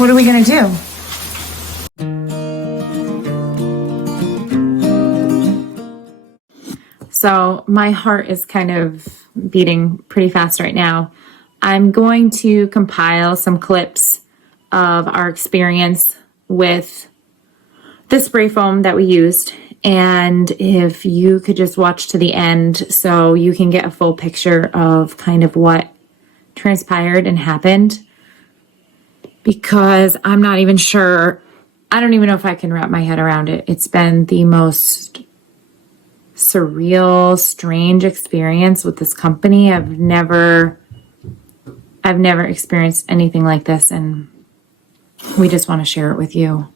What are we gonna do? So my heart is kind of beating pretty fast right now. I'm going to compile some clips of our experience with the spray foam that we used. And if you could just watch to the end so you can get a full picture of kind of what transpired and happened. Because I'm not even sure, I don't even know if I can wrap my head around it. It's been the most surreal, strange experience with this company. I've never experienced anything like this, and we just want to share it with you.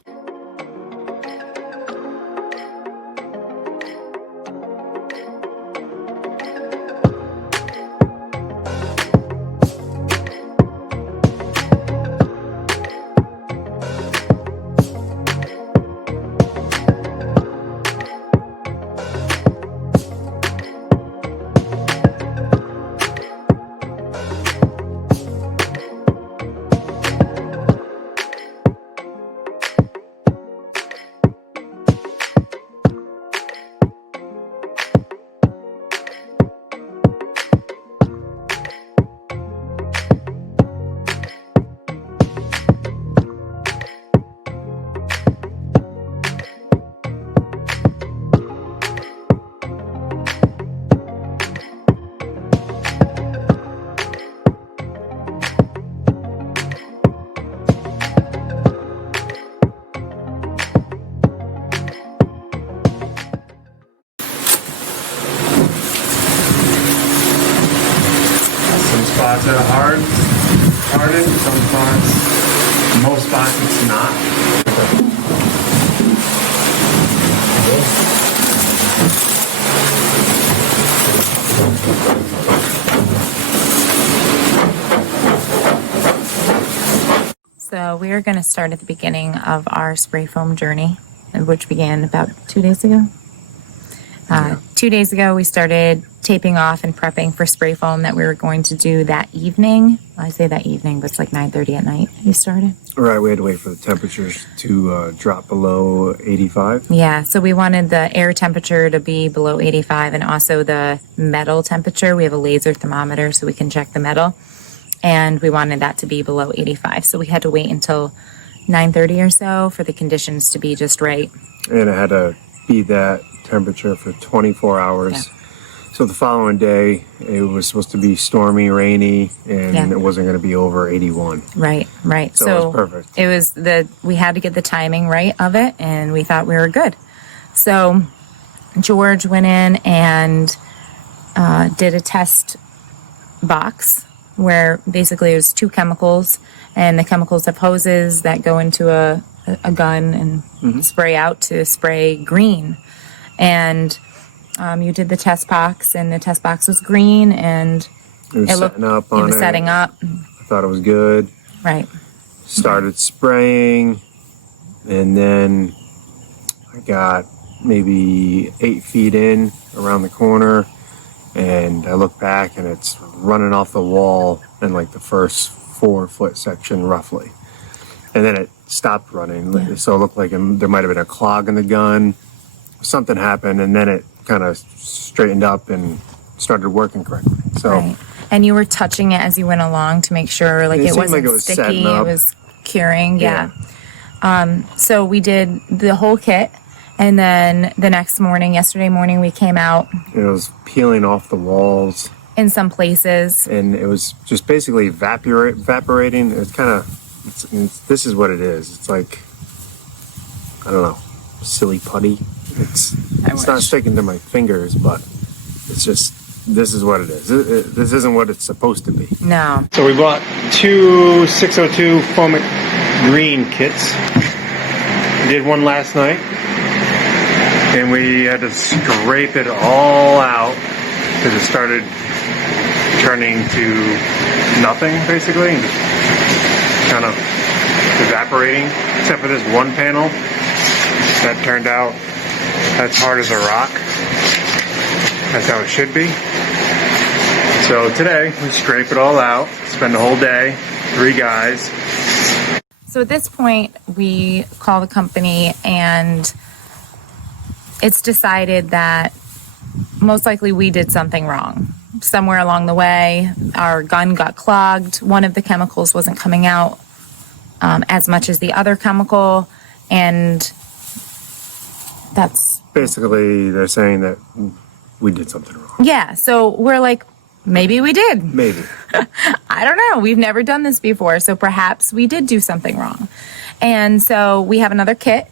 Spots are hardened, some spots, most spots it's not. So we are going to start at the beginning of our spray foam journey, which began about 2 days ago. 2 days ago, we started taping off and prepping for spray foam that we were going to do that evening. I say that evening, but it's like 9:30 at night we started. Right, we had to wait for the temperatures to drop below 85. Yeah, so we wanted the air temperature to be below 85 and also the metal temperature. We have a laser thermometer so we can check the metal. And we wanted that to be below 85. So we had to wait until 9:30 or so for the conditions to be just right. And it had to be that temperature for 24 hours. Yeah. So the following day, it was supposed to be stormy, rainy, and it wasn't going to be over 81. Right. So it was perfect. It was we had to get the timing right of it, and we thought we were good. So George went in and did a test box where basically it was 2 chemicals, and the chemicals have hoses that go into a gun and spray out to spray green. And you did the test box, and the test box was green, and it was setting up. I thought it was good. Right. Started spraying, and then I got maybe 8 feet in around the corner, and I look back, and it's running off the wall in like the first 4-foot section roughly. And then it stopped running. Yeah. So it looked like there might have been a clog in the gun. Something happened, and then it kind of straightened up and started working correctly. So, right. And you were touching it as you went along to make sure it wasn't like it was sticky, it was curing. Yeah. So we did the whole kit, and then the next morning, yesterday morning, we came out. It was peeling off the walls in some places, and it was just basically evaporating. It's kind of this is what it is. It's like, I don't know, silly putty. It's not sticking to my fingers, but it's just, this is what it is. This isn't what it's supposed to be. No. So we bought 2 602 Foamic green kits. We did one last night, and we had to scrape it all out because it started turning to nothing, basically, and just kind of evaporating, except for this one panel that turned out as hard as a rock. That's how it should be. So today we scrape it all out, spend the whole day, 3 guys. So at this point, we call the company, and it's decided that most likely we did something wrong. Somewhere along the way, our gun got clogged. One of the chemicals wasn't coming out as much as the other chemical, and that's... Basically, they're saying that we did something wrong. Yeah, so we're like, maybe we did. Maybe. I don't know. We've never done this before, so perhaps we did do something wrong. And so we have another kit,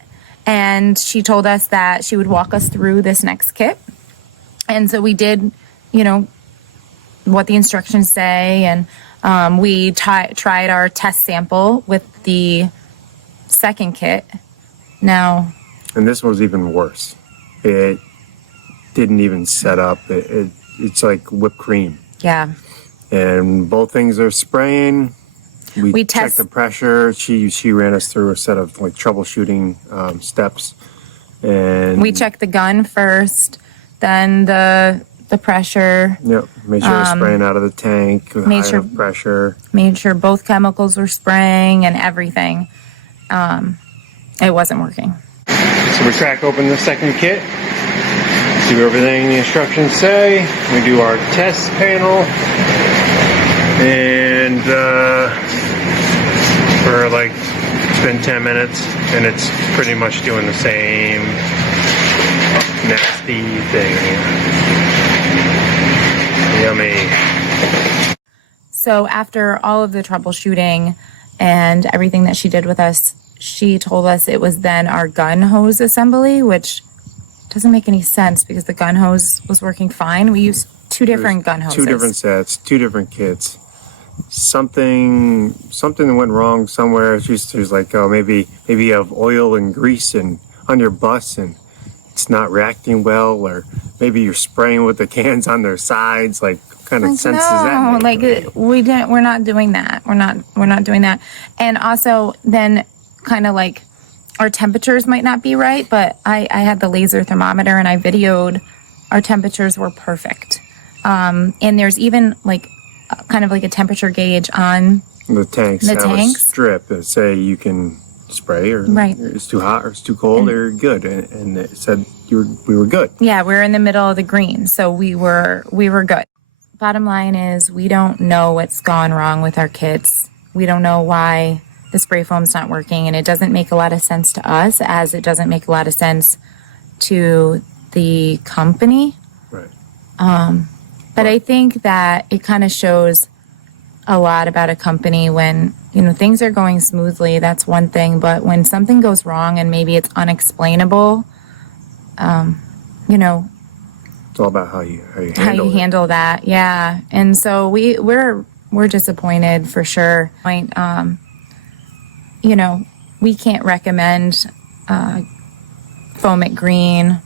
and she told us that she would walk us through this next kit. And so we did, you know, what the instructions say, and we tried our test sample with the second kit. Now... And this was even worse. It didn't even set up. It's like whipped cream. Yeah. And both things are spraying. We checked the pressure. She ran us through a set of like troubleshooting steps. And we checked the gun first, then the pressure. Yep. Made sure it was spraying out of the tank with high enough pressure. Made sure both chemicals were spraying and everything. It wasn't working. So we crack open the second kit, do everything the instructions say. We do our test panel, and for like, it's been 10 minutes, and it's pretty much doing the same nasty thing. Yummy. So after all of the troubleshooting and everything that she did with us, she told us it was then our gun hose assembly, which doesn't make any sense because the gun hose was working fine. We used two different gun hoses. Two different sets, two different kits. Something went wrong somewhere. She was like, oh, maybe you have oil and grease on your bus and it's not reacting well, or maybe you're spraying with the cans on their sides. Like, what kind of sense does that make? Like we're not doing that. We're not doing that. And also then kind of like our temperatures might not be right, but I had the laser thermometer and I videoed our temperatures were perfect. And there's even like kind of like a temperature gauge on the tanks. The tanks. A strip that say you can spray, or it's too hot or it's too cold, or good, and it said we were good. Yeah, we're in the middle of the green, so we were good. Bottom line is we don't know what's gone wrong with our kits. We don't know why the spray foam's not working, and it doesn't make a lot of sense to us, as it doesn't make a lot of sense to the company. Right. But I think that it kind of shows a lot about a company when, you know, things are going smoothly. That's one thing, but when something goes wrong and maybe it's unexplainable, you know, it's all about how you handle that. Yeah, and so we're disappointed for sure. You know, we can't recommend Foamit Green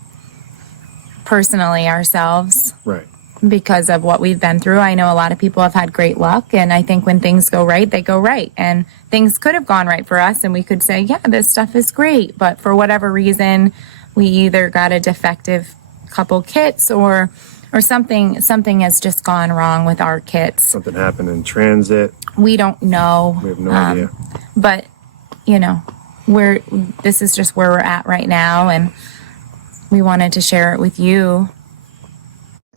personally ourselves. Right. Because of what we've been through. I know a lot of people have had great luck, and I think when things go right, they go right. And things could have gone right for us, and we could say, yeah, this stuff is great. But for whatever reason, we either got a defective couple kits or something has just gone wrong with our kits. Something happened in transit. We don't know. We have no idea. But, you know, this is just where we're at right now, and we wanted to share it with you.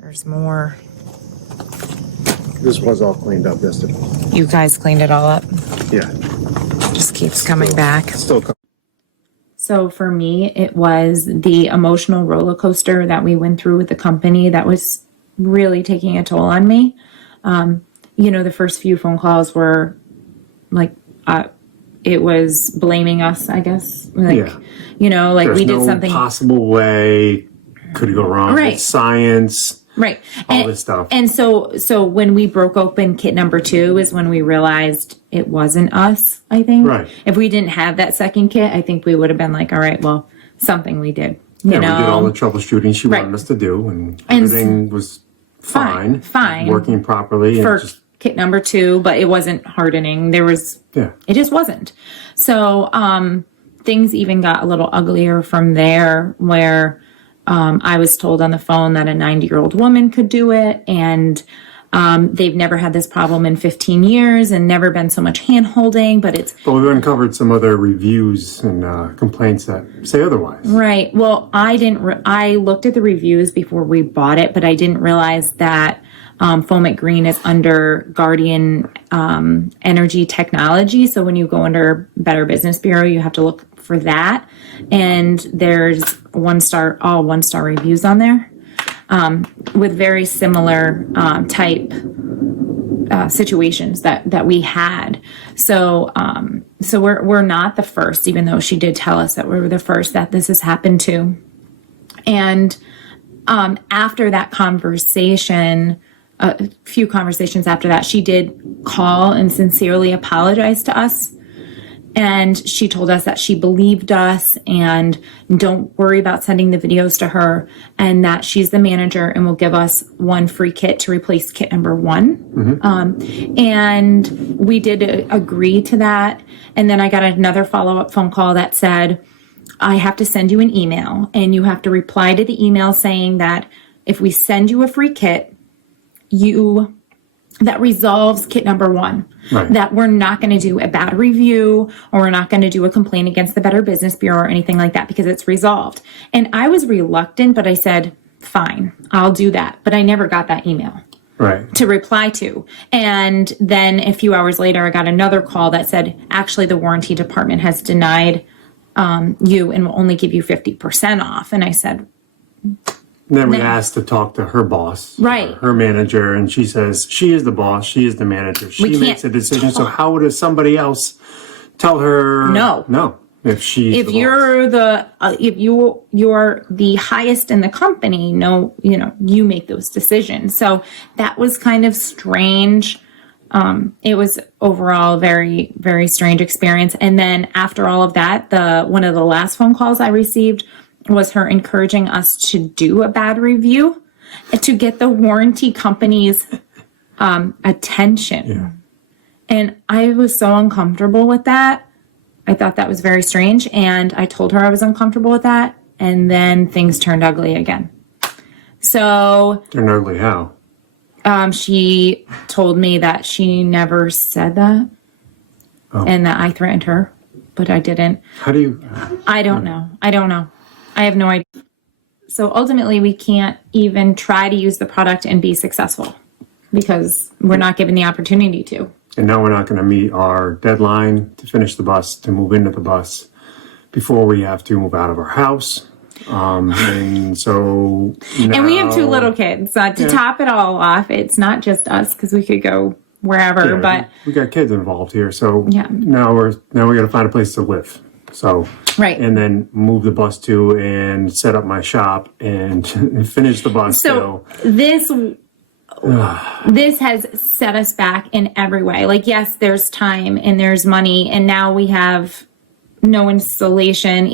There's more. This was all cleaned up yesterday. You guys cleaned it all up? Yeah. Just keeps coming back. Still coming. So for me, it was the emotional roller coaster that we went through with the company that was really taking a toll on me. You know, the first few phone calls were like, it was blaming us, I guess. Like, yeah. You know, like we did something. There's no possible way could go wrong. Right. It's science. Right. All this stuff. And so when we broke open kit number 2 is when we realized it wasn't us, I think. Right. If we didn't have that second kit, I think we would have been like, all right, well, something we did. You know? We did all the troubleshooting she wanted us to do, and everything was fine. Working properly. For kit number 2, but it wasn't hardening. It just wasn't. So things even got a little uglier from there, where I was told on the phone that a 90-year-old woman could do it, and They've never had this problem in 15 years and never been so much hand holding, but we've uncovered some other reviews and complaints that say otherwise. Right. Well, I looked at the reviews before we bought it, but I didn't realize that Foamit Green is under Guardian Energy Technology. So when you go under Better Business Bureau, you have to look for that. And there's all 1-star reviews on there. With very similar type situations that we had. So we're not the first, even though she did tell us that we were the first that this has happened to. And after that conversation, a few conversations after that, she did call and sincerely apologize to us. And she told us that she believed us and don't worry about sending the videos to her, and that she's the manager and will give us one free kit to replace kit number 1. And we did agree to that. And then I got another follow-up phone call that said, I have to send you an email and you have to reply to the email saying that if we send you a free kit, that resolves kit number 1. Right. That we're not going to do a bad review or we're not going to do a complaint against the Better Business Bureau or anything like that because it's resolved. And I was reluctant, but I said, fine, I'll do that. But I never got that email to reply to. And then a few hours later, I got another call that said, actually, the warranty department has denied you and will only give you 50% off. And I said, then we asked to talk to her boss, her manager, and she says she is the boss, she is the manager, she makes a decision. So how would somebody else tell her no? If you're the highest in the company, you make those decisions. So that was kind of strange. It was overall a very, very strange experience. And then after all of that, one of the last phone calls I received was her encouraging us to do a bad review to get the warranty company's attention. Yeah. And I was so uncomfortable with that. I thought that was very strange. And I told her I was uncomfortable with that. And then things turned ugly again. So. Turned ugly how? She told me that she never said that. And that I threatened her, but I didn't. How do you? I don't know. I have no idea. So ultimately, we can't even try to use the product and be successful because we're not given the opportunity to. And now we're not going to meet our deadline to finish the bus, to move into the bus before we have to move out of our house. And so now, and we have 2 little kids. To top it all off, it's not just us because we could go wherever, but we got kids involved here. So now we got to find a place to live. So and then move the bus to and set up my shop and finish the bus. So this has set us back in every way. Like, yes, there's time and there's money, and now we have no installation.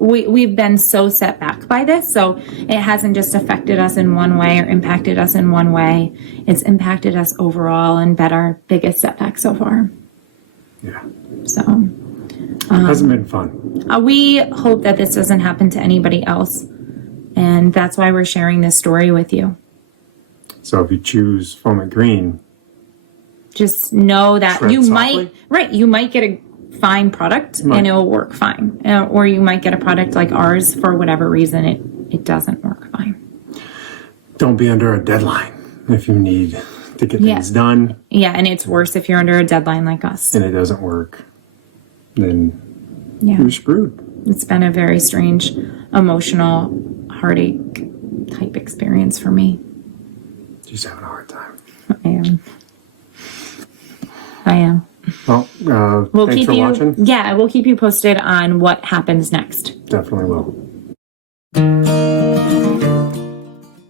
We've been so set back by this. So it hasn't just affected us in one way or impacted us in one way. It's impacted us overall and been our biggest setback so far. Yeah. So it hasn't been fun. We hope that this doesn't happen to anybody else. And that's why we're sharing this story with you. So if you choose Foamit Green, just know that you might get a fine product and it will work fine. Or you might get a product like ours, for whatever reason, it doesn't work fine. Don't be under a deadline if you need to get things done. Yeah, and it's worse if you're under a deadline like us. And it doesn't work. Then you're screwed. It's been a very strange, emotional, heartache type experience for me. She's having a hard time. I am. Well, we'll thanks keep for watching. Yeah, we'll keep you posted on what happens next. Definitely will.